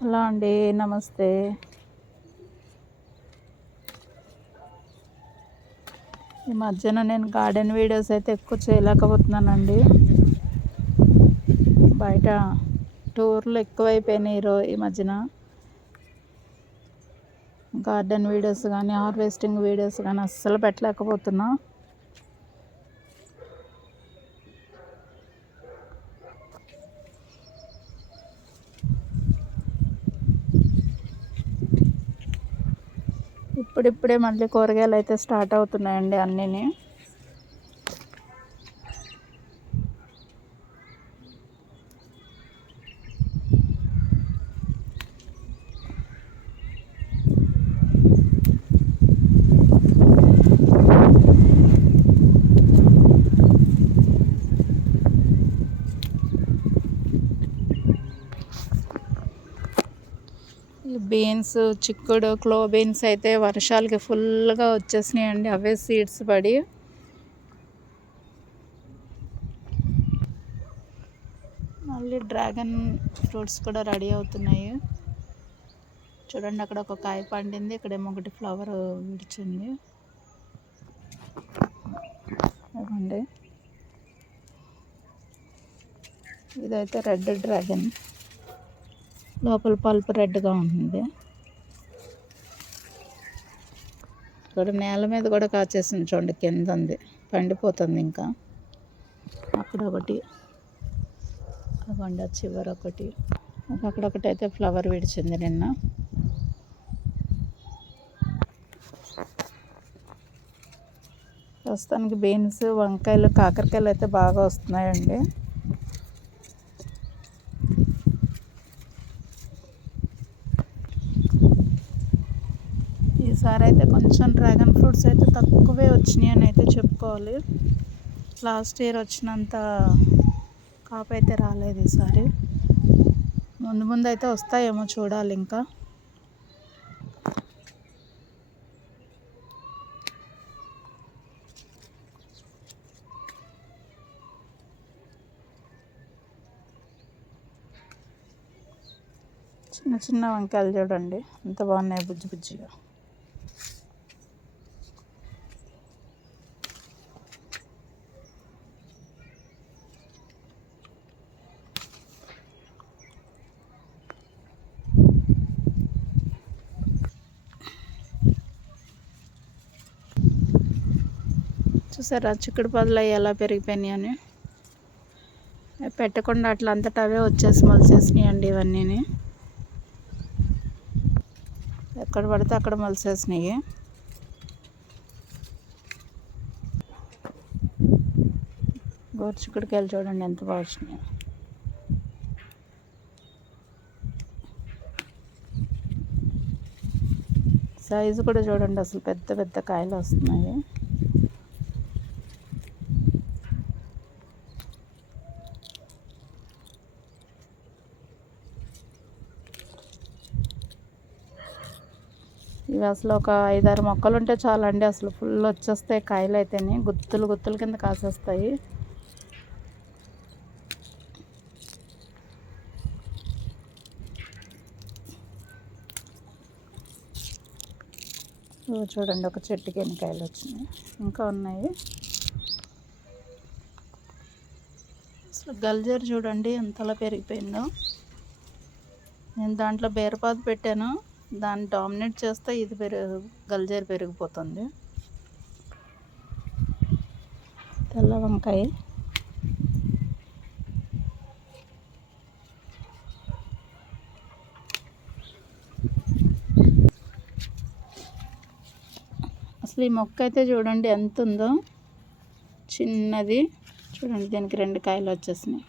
Hello అండి నమస్తే. ఈ మధ్యన నేను గార్డెన్ వీడియోస్ అయితే ఎక్కువ చేయలేకపోతున్నానండి. బయట టూర్లు ఎక్కువైపోయినాయి రో ఈ మధ్యన. గార్డెన్ వీడియోస్ కానీ హార్వెస్టింగ్ వీడియోస్ కానీ అస్సలు పెట్టలేకపోతున్నా. ఇప్పుడిప్పుడే మళ్ళీ కూరగాయలు అయితే స్టార్ట్ అవుతున్నాయండి అన్నీని. బీన్స్ చిక్కుడు క్లో బీన్స్ అయితే వర్షాలకి ఫుల్గా వచ్చేసినాయండి. అవే సీడ్స్ పడి. మళ్ళీ డ్రాగన్ ఫ్రూట్స్ కూడా రెడీ అవుతున్నాయి. చూడండి అక్కడ ఒక కాయ పండింది. ఇక్కడేమో ఒకటి ఫ్లవర్ విడిచింది. అదండి ఇదైతే రెడ్ డ్రాగన్. లోపల పల్పు రెడ్గా ఉంటుంది. ఇక్కడ నేల మీద కూడా కాచేసింది చూడండి కింద ఉంది. పండిపోతుంది ఇంకా. అక్కడ ఒకటి అవ్వండి చివరి ఒకటి. అక్కడ ఒకటి అయితే ఫ్లవర్ విడిచింది నిన్న. ప్రస్తుతానికి బీన్స్ వంకాయలు కాకరకాయలు అయితే బాగా వస్తున్నాయండి. ఈసారి అయితే కొంచెం డ్రాగన్ ఫ్రూట్స్ అయితే తక్కువే వచ్చినాయి అని అయితే చెప్పుకోవాలి. లాస్ట్ ఇయర్ వచ్చినంత కాపు అయితే రాలేదు ఈసారి. ముందు ముందు అయితే వస్తాయేమో చూడాలి ఇంకా. చిన్న చిన్న వంకాయలు చూడండి. ఎంత బాగున్నాయి బుజ్జి బుజ్జిగా. చూసారా చిక్కుడు పదులు ఎలా పెరిగిపోయినాయి అని. పెట్టకుండా అట్లా అంతటా అవే వచ్చేసి మొలిసేసినాయి అండి ఇవన్నీ ఎక్కడ పడితే అక్కడ మొలిసేసినాయి గోరుచిక్కుడికాయలు చూడండి ఎంత బాగా వచ్చినాయి. సైజు కూడా చూడండి అసలు పెద్ద పెద్ద కాయలు వస్తున్నాయి. ఇవి అసలు ఒక ఐదారు మొక్కలు ఉంటే చాలండి. అసలు ఫుల్ వచ్చేస్తాయి కాయలు అయితేనే గుత్తులు గుత్తుల కింద కాసేస్తాయి. చూడండి ఒక చెట్టుకి ఎన్ని కాయలు వచ్చినాయి ఇంకా ఉన్నాయి. అసలు గల్జర్ చూడండి ఎంతలా పెరిగిపోయిందో. నేను దాంట్లో బేరపాదు పెట్టాను. దాన్ని డామినేట్ చేస్తే ఇది పెరుగు గల్జేరు పెరిగిపోతుంది. తెల్ల వంకాయ. అసలు ఈ మొక్క అయితే చూడండి ఎంత ఉందో. చిన్నది. చూడండి దీనికి రెండు కాయలు వచ్చేసినాయి.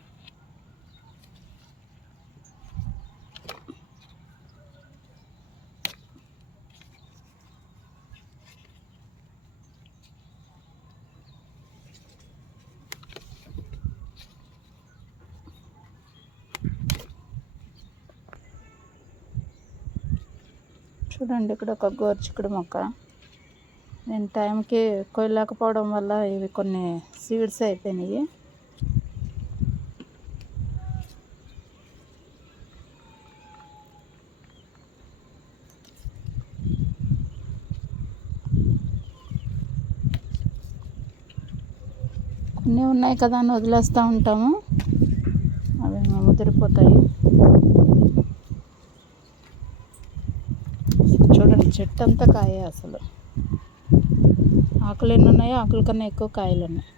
చూడండి ఇక్కడ ఒక గోర్చికుడు మొక్క. నేను టైంకి కొయ్యలేకపోవడం వల్ల ఇవి కొన్ని సీడ్స్ అయిపోయినాయి. కొన్ని ఉన్నాయి కదా అని వదిలేస్తూ ఉంటాము. అవి ముదిరిపోతాయి. చెట్టు అంతా కాయే అసలు. ఆకులు ఎన్ని ఉన్నాయో ఆకుల కన్నా ఎక్కువ కాయలు ఉన్నాయి.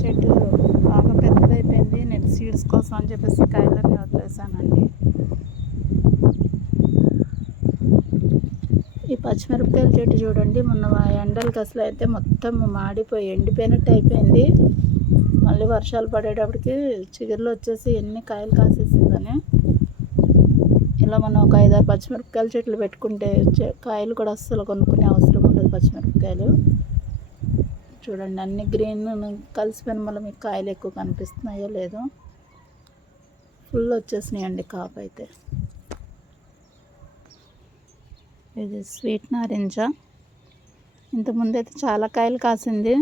చెట్టు బాగా పెద్దదైపోయింది. నేను సీడ్స్ కోసం అని చెప్పేసి కాయలన్నీ వదిలేసానండి. ఈ పచ్చిమిరపకాయల చెట్టు చూడండి. మొన్న ఆ ఎండలకి అసలు అయితే మొత్తం మాడిపోయి ఎండిపోయినట్టు అయిపోయింది. మళ్ళీ వర్షాలు పడేటప్పటికి చిగురులు వచ్చేసి ఎన్ని కాయలు కాసేసిందని. ఇలా మనం ఒక ఐదారు పచ్చిమిరపకాయల చెట్లు పెట్టుకుంటే కాయలు కూడా అస్సలు కొనుక్కునే అవసరం ఉండదు పచ్చిమిరపకాయలు. చూడండి అన్ని గ్రీన్ కలిసిపోయిన మళ్ళీ మీకు కాయలు ఎక్కువ కనిపిస్తున్నాయో లేదో. ఫుల్ వచ్చేసినాయండి కాపు అయితే. ఇది స్వీట్ నారింజ. ఇంతకుముందు అయితే చాలా కాయలు కాసింది.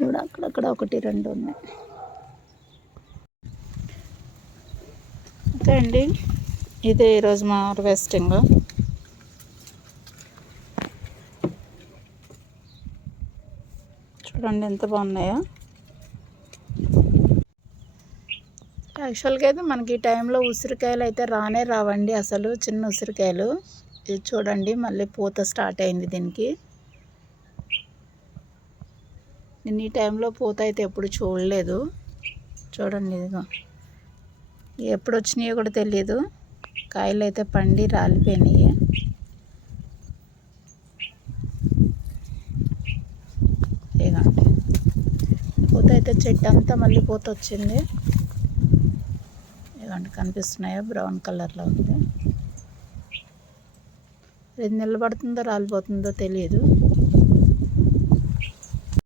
ఇప్పుడు అక్కడక్కడ ఒకటి రెండు ఉన్నాయి. ఓకే అండి. ఇదే ఈరోజు మా హార్వెస్టింగ్. చూడండి ఎంత బాగున్నాయో. యాక్చువల్గా అయితే మనకి ఈ టైంలో ఉసిరికాయలు అయితే రానే రావండి అసలు చిన్న ఉసిరికాయలు. ఇది చూడండి మళ్ళీ పూత స్టార్ట్ అయింది దీనికి. నేను ఈ టైంలో పూత అయితే ఎప్పుడు చూడలేదు. చూడండి ఇదిగో. ఎప్పుడు వచ్చినాయో కూడా తెలియదు కాయలు అయితే పండి రాలిపోయినాయి. ఇదిగోండి పూత అయితే చెట్టు అంతా మళ్ళీ పూత వచ్చింది ఇదిగోండి కనిపిస్తున్నాయో? బ్రౌన్ కలర్లో ఉంది. ఇది నిలబడుతుందో రాలిపోతుందో తెలియదు